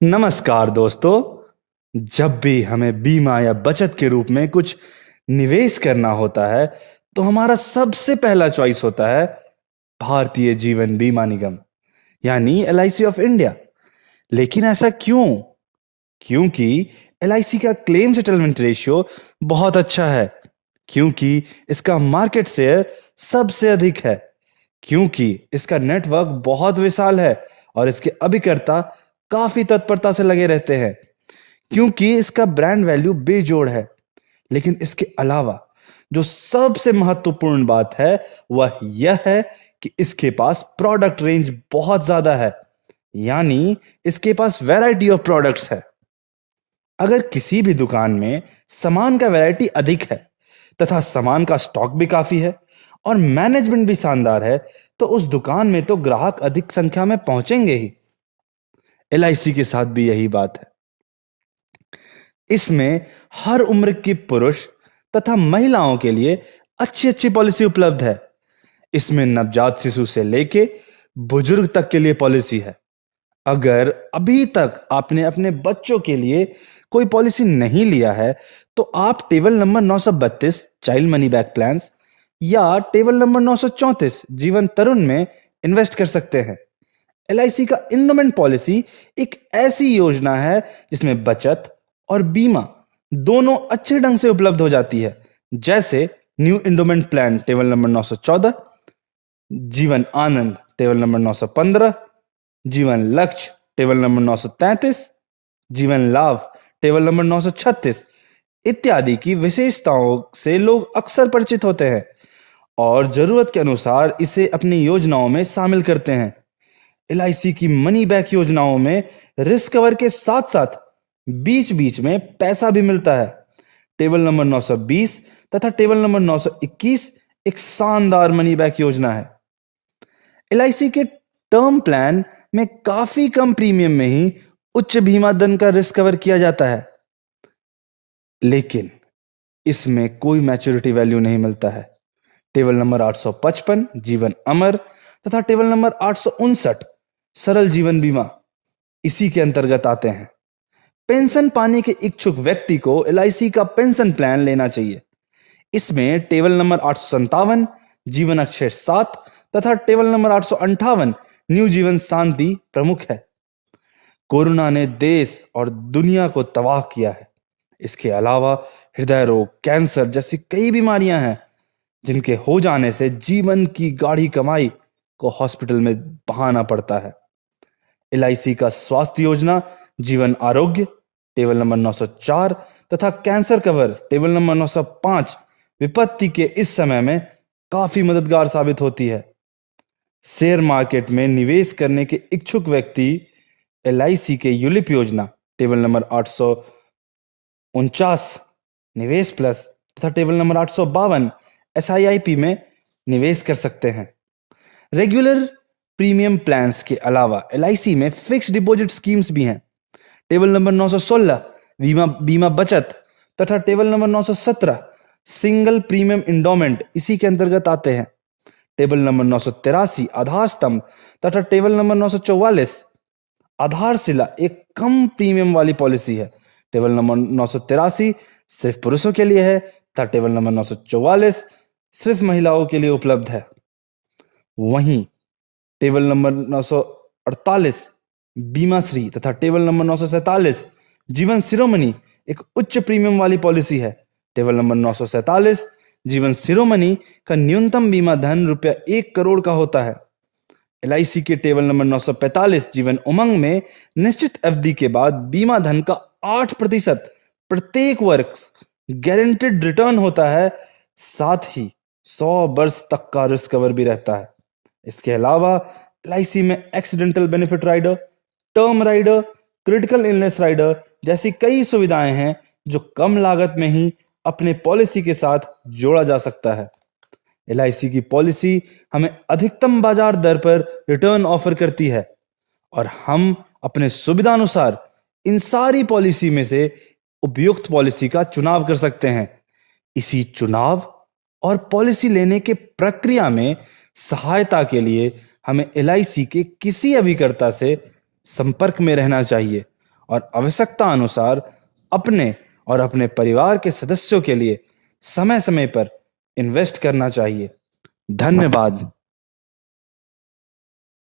नमस्कार दोस्तों। जब भी हमें बीमा या बचत के रूप में कुछ निवेश करना होता है तो हमारा सबसे पहला चॉइस होता है भारतीय जीवन बीमा निगम यानी एलआईसी ऑफ इंडिया। लेकिन ऐसा क्यों? क्योंकि एलआईसी का क्लेम सेटलमेंट रेशियो बहुत अच्छा है, क्योंकि इसका मार्केट शेयर सबसे अधिक है, क्योंकि इसका नेटवर्क बहुत विशाल है और इसके अभिकर्ता काफी तत्परता से लगे रहते हैं, क्योंकि इसका ब्रांड वैल्यू बेजोड़ है। लेकिन इसके अलावा जो सबसे महत्वपूर्ण बात है वह यह है कि इसके पास प्रोडक्ट रेंज बहुत ज्यादा है, यानी इसके पास वैरायटी ऑफ प्रोडक्ट्स है। अगर किसी भी दुकान में सामान का वैरायटी अधिक है तथा सामान का स्टॉक भी काफी है और मैनेजमेंट भी शानदार है, तो उस दुकान में तो ग्राहक अधिक संख्या में पहुंचेंगे ही। एलआईसी के साथ भी यही बात है। इसमें हर उम्र के पुरुष तथा महिलाओं के लिए अच्छी अच्छी पॉलिसी उपलब्ध है। इसमें नवजात शिशु से लेके बुजुर्ग तक के लिए पॉलिसी है। अगर अभी तक आपने अपने बच्चों के लिए कोई पॉलिसी नहीं लिया है तो आप table number 932 child money back plans या टेबल नंबर 934 जीवन तरुण में इन्वेस्ट कर सकते हैं। एलआईसी का इंडोमेंट पॉलिसी एक ऐसी योजना है जिसमें बचत और बीमा दोनों अच्छे ढंग से उपलब्ध हो जाती है। जैसे new endowment plan table number 914, Jeevan Anand table number 915, जीवन लक्ष्य टेबल नंबर 933, जीवन लाभ टेबल नंबर 936 इत्यादि की विशेषताओं से लोग अक्सर परिचित होते हैं और जरूरत के अनुसार इसे अपनी योजनाओं में शामिल करते हैं। एलआईसी की मनी बैक योजनाओं में रिस्क कवर के साथ साथ बीच बीच में पैसा भी मिलता है। टेबल नंबर 920 तथा टेबल नंबर 921 एक शानदार मनी बैक योजना है। एलआईसी के टर्म प्लान में काफी कम प्रीमियम में ही उच्च बीमा धन का रिस्क कवर किया जाता है, लेकिन इसमें कोई मैच्योरिटी वैल्यू नहीं मिलता है। टेबल नंबर 855 जीवन अमर तथा टेबल नंबर 859 सरल जीवन बीमा इसी के अंतर्गत आते हैं। पेंशन पाने के इच्छुक व्यक्ति को एलआईसी का पेंशन प्लान लेना चाहिए। इसमें टेबल नंबर 857 जीवन अक्षय 7 तथा टेबल नंबर 858 न्यू जीवन शांति प्रमुख है। कोरोना ने देश और दुनिया को तबाह किया है। इसके अलावा हृदय रोग, कैंसर जैसी कई बीमारियां हैं जिनके हो जाने से जीवन की गाढ़ी कमाई को हॉस्पिटल में बहाना पड़ता है। एलआईसी का स्वास्थ्य योजना जीवन आरोग्य टेबल नंबर 904 तथा कैंसर कवर टेबल नंबर 905 विपत्ति के इस समय में काफी मददगार साबित होती है। शेयर मार्केट में निवेश करने के इच्छुक व्यक्ति एलआईसी के यूलिप योजना टेबल नंबर 849 निवेश प्लस तथा टेबल नंबर 852 एसआईआईपी में निवेश कर सकते हैं। रेगुलर प्रीमियम प्लान्स के अलावा एलआईसी में फिक्स डिपॉजिट स्कीम्स भी हैं। टेबल नंबर 916 बीमा बचत तथा table number 917 single premium endowment इसी के अंतर्गत आते हैं। टेबल नंबर 983 आधार स्तंभ तथा टेबल नंबर 944 आधारशिला एक कम प्रीमियम वाली पॉलिसी है। टेबल नंबर 983 सिर्फ पुरुषों के लिए है तथा टेबल नंबर 944 सिर्फ महिलाओं के लिए उपलब्ध है। वहीं टेबल नंबर 948 बीमा श्री तथा टेबल नंबर 947 जीवन शिरोमणि एक उच्च प्रीमियम वाली पॉलिसी है। टेबल नंबर 947 जीवन शिरोमणि का न्यूनतम बीमा धन रुपया 1 करोड़ का होता है। एलआईसी के टेबल नंबर 945 जीवन उमंग में निश्चित अवधि के बाद बीमा धन का 8% प्रत्येक वर्ष गारंटेड रिटर्न होता है, साथ ही 100 वर्ष तक का रिस्क कवर भी रहता है। इसके अलावा एलआईसी में accidental benefit rider, term rider, critical illness rider जैसी कई सुविधाएं हैं जो कम लागत में ही अपने पॉलिसी के साथ जोड़ा जा सकता है। एलआईसी की पॉलिसी हमें अधिकतम बाजार दर पर रिटर्न ऑफर करती है और हम अपने सुविधानुसार इन सारी पॉलिसी में से उपयुक्त पॉलिसी का चुनाव कर सकते हैं। इसी चुनाव और पॉलिसी लेने के प्रक्रिया में सहायता के लिए हमें एलआईसी के किसी अभिकर्ता से संपर्क में रहना चाहिए और आवश्यकता अनुसार अपने और अपने परिवार के सदस्यों के लिए समय समय पर इन्वेस्ट करना चाहिए। धन्यवाद।